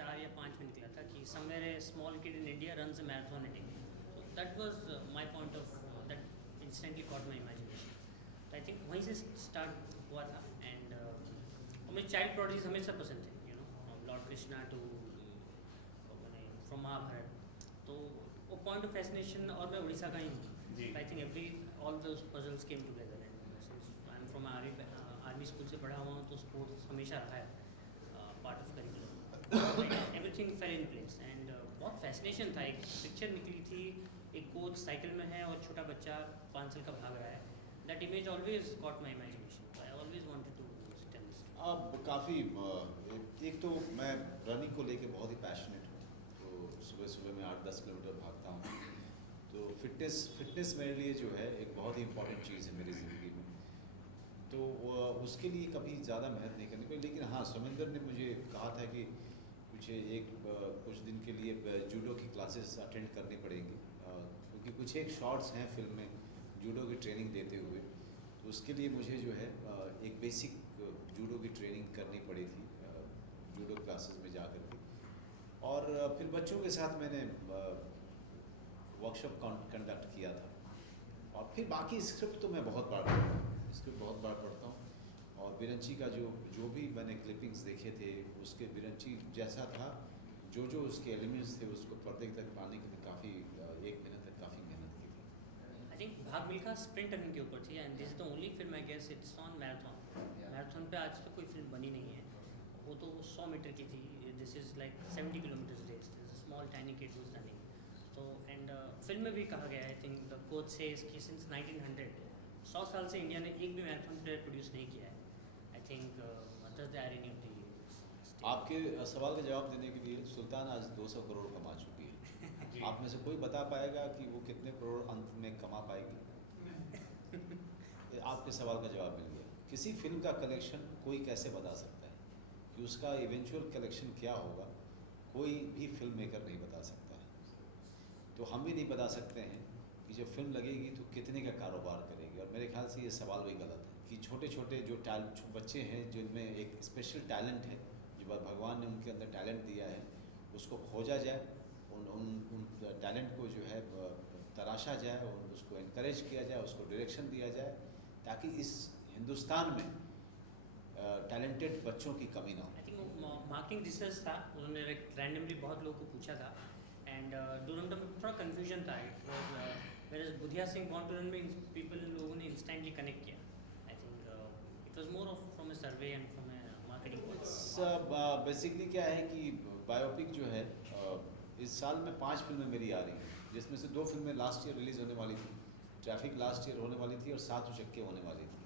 4 या 5 में निकला था कि somewhere A small kid in India runs a marathon in India. So that was my point of that instantly caught my imagination. तो I think वहीं से स्टार्ट हुआ था. एंड मुझे चाइल्ड प्रोडीज हमेशा पसंद थे, lord Krishna too from Mahabharata. तो वो पॉइंट ऑफ फैसिनेशन, और मैं उड़ीसा का ही हूँ. I think every all those puzzles came together. And since I am from army school से पढ़ा हुआ हूँ, तो स्पोर्ट्स हमेशा रहा है part of curriculum. Everything fail in place. And बहुत फैसिनेशन था. एक पिक्चर निकली थी, एक कोच साइकिल में है और छोटा बच्चा 5 साल का भाग रहा है. That image always caught my imagination. I always wanted to tell this. अब काफ़ी एक तो मैं रनिंग को लेके बहुत ही पैशनेट हूँ. तो सुबह सुबह मैं 8-10 किलोमीटर भागता हूँ. तो फिटनेस मेरे लिए जो है एक बहुत ही इम्पॉर्टेंट चीज़ है मेरी ज़िंदगी में. तो उसके लिए कभी ज़्यादा मेहनत नहीं करनी पड़ी. लेकिन हाँ, सुमिंदर ने मुझे कहा था कि मुझे कुछ दिन के लिए जूडो की क्लासेस अटेंड करनी पड़ेंगी, क्योंकि कुछ एक शॉर्ट्स हैं फिल्म में जूडो की ट्रेनिंग देते हुए. तो उसके लिए मुझे जो है एक बेसिक जूडो की ट्रेनिंग करनी पड़ी थी जूडो क्लासेस में जा कर के. और फिर बच्चों के साथ मैंने वर्कशॉप कंडक्ट किया था. और फिर बाकी स्क्रिप्ट तो मैं बहुत बार पढ़ता हूँ. और बिरंची का जो भी मैंने क्लिपिंग्स देखे थे, उसके बिरंची जैसा था, जो उसके एलिमेंट्स थे, उसको पर्दे तक पाने के लिए काफ़ी 1 महीने तक काफ़ी मेहनत की थी. आई थिंक भाग मिल्खा स्प्रिंट रनिंग के ऊपर थी. And this is the only film I guess it's on marathon. Marathon पे आज तक कोई फिल्म बनी नहीं है. वो तो 100 मीटर की थी. This is like 70 kilometres race. This is small tiny kid who's running. तो एंड फिल्म में भी कहा गया है, I think the coach says कि सिंस 1900 100 साल से इंडिया ने एक भी मैराथन प्लेयर प्रोड्यूस नहीं किया है. I think that's the irony of the. आपके सवाल का जवाब देने के लिए सुल्तान आज 200 करोड़ कमा चुकी है. आप में से कोई बता पाएगा कि वो कितने करोड़ अंत में कमा पाएगी? आपके सवाल का जवाब मिल गया. किसी फिल्म का कलेक्शन कोई कैसे बता सकता है कि उसका इवेंचुअल कलेक्शन क्या होगा? कोई भी फिल्म मेकर नहीं बता सकता है. तो हम भी नहीं बता सकते हैं कि जब फिल्म लगेगी तो कितने का कारोबार करेगी. और मेरे ख्याल से ये सवाल भी गलत है कि छोटे छोटे जो बच्चे हैं जिनमें एक स्पेशल टैलेंट है, जो भगवान ने उनके अंदर टैलेंट दिया है, उसको खोजा जाए, उन टैलेंट को जो है तराशा जाए और उसको इनकरेज किया जाए, उसको डायरेक्शन दिया जाए, ताकि इस हिंदुस्तान में टैलेंटेड बच्चों की कमी ना हो. आई थिंक मार्केटिंग रिसर्च था. उन्होंने रैंडमली बहुत लोगों को पूछा था. एंड डूरंडम में थोड़ा कन्फ्यूजन था. It was where Budhia Singh born to run में पीपल लोगों ने इंस्टेंटली कनेक्ट किया. I think it was more of from a survey and from a marketing. Basically क्या है कि बायोपिक जो है इस साल में 5 फिल्में मेरी आ रही हैं, जिसमें से 2 फिल्में लास्ट ईयर रिलीज़ होने वाली थी. ट्रैफिक लास्ट ईयर होने वाली थी और 7 चक्के होने वाली थी.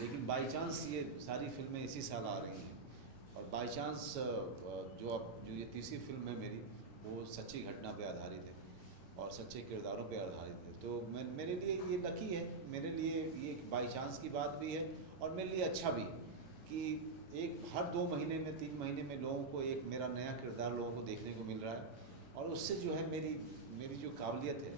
लेकिन बाई चांस ये सारी फिल्में इसी साल आ रही हैं. और बाई चांस जो ये तीसरी फिल्म है मेरी, वो सच्ची घटना पे आधारित है और सच्चे किरदारों पे आधारित है. तो मेरे लिए ये लकी है, मेरे लिए ये बाई चांस की बात भी है और मेरे लिए अच्छा भी कि एक हर 2 महीने में 3 महीने में लोगों को एक मेरा नया किरदार लोगों को देखने को मिल रहा है. और उससे जो है मेरी जो काबिलियत है,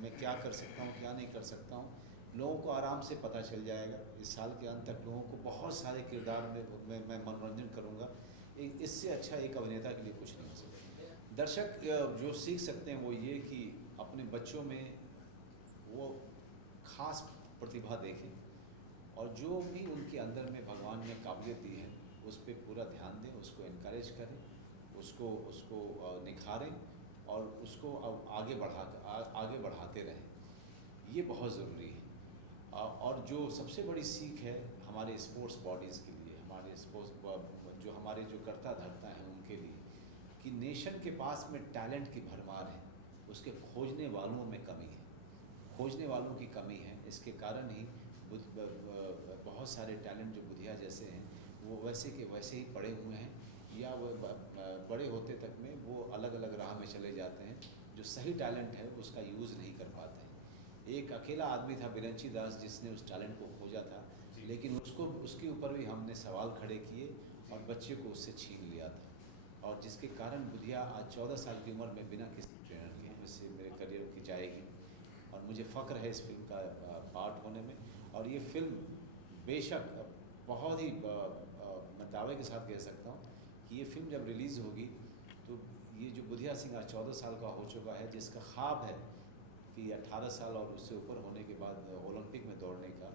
मैं क्या कर सकता हूँ, क्या नहीं कर सकता हूँ, लोगों को आराम से पता चल जाएगा. इस साल के अंत तक लोगों को बहुत सारे किरदार में मैं मनोरंजन करूँगा. इससे अच्छा एक अभिनेता के लिए कुछ नहीं हो सकता. दर्शक जो सीख सकते हैं वो ये कि अपने बच्चों में वो खास प्रतिभा देखें और जो भी उनके अंदर में भगवान ने काबिलियत दी है उस पर पूरा ध्यान दें, उसको इनकरेज करें, उसको निखारें और उसको आगे बढ़ाते रहें. ये बहुत ज़रूरी है. और जो सबसे बड़ी सीख है हमारे स्पोर्ट्स बॉडीज़ के लिए, हमारे स्पोर्ट्स जो हमारे जो करता धरता हैं उनके लिए, कि नेशन के पास में टैलेंट की भरमार है, उसके खोजने वालों में कमी है. खोजने वालों की कमी है. इसके कारण ही बहुत सारे टैलेंट जो बुधिया जैसे हैं वो वैसे के वैसे ही पड़े हुए हैं, या वो बड़े होते तक में वो अलग अलग राह में चले जाते हैं. जो सही टैलेंट है उसका यूज़ नहीं कर पाते हैं. एक अकेला आदमी था बिरंची दास जिसने उस टैलेंट को खोजा था, लेकिन उसके ऊपर भी हमने सवाल खड़े किए और बच्चे को उससे छीन लिया था. और जिसके कारण बुधिया आज 14 साल की उम्र में बिना किसी ट्रेनर के इससे मेरे करियर की जाएगी. और मुझे फ़ख्र है इस फिल्म का पार्ट होने में. और ये फिल्म बेशक बहुत ही मैं दावे के साथ कह सकता हूँ कि कि ये फिल्म जब रिलीज़ होगी तो ये जो बुधिया सिंह आज 14 साल का हो चुका है, जिसका ख्वाब है कि 18 साल और उससे ऊपर होने के बाद ओलंपिक में दौड़ने का,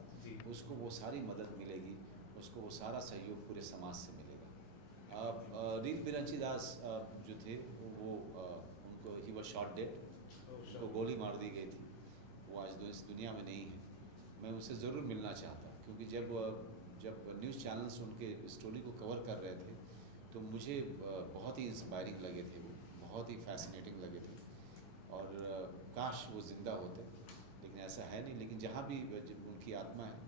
उसको वो सारी मदद मिलेगी, उसको वो सारा सहयोग पूरे समाज से मिलेगा। रील बिरंची दास जो थे वो उनको ही वॉज शॉट डेड, उसको गोली मार दी गई थी, वो आज इस दुनिया में नहीं है। मैं उनसे ज़रूर मिलना चाहता, क्योंकि जब न्यूज़ चैनल्स उनके स्टोरी को कवर कर रहे थे तो मुझे बहुत ही इंस्पायरिंग लगे थे, वो बहुत ही फैसिनेटिंग लगे थे, और काश वो ज़िंदा होते, लेकिन ऐसा है नहीं। लेकिन जहाँ भी जब उनकी आत्मा है,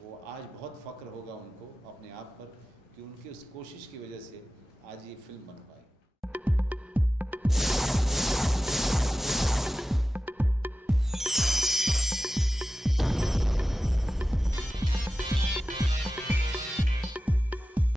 वो आज बहुत फ़ख्र होगा उनको अपने आप पर कि उनकी उस कोशिश की वजह से आज ये फिल्म बन पाई।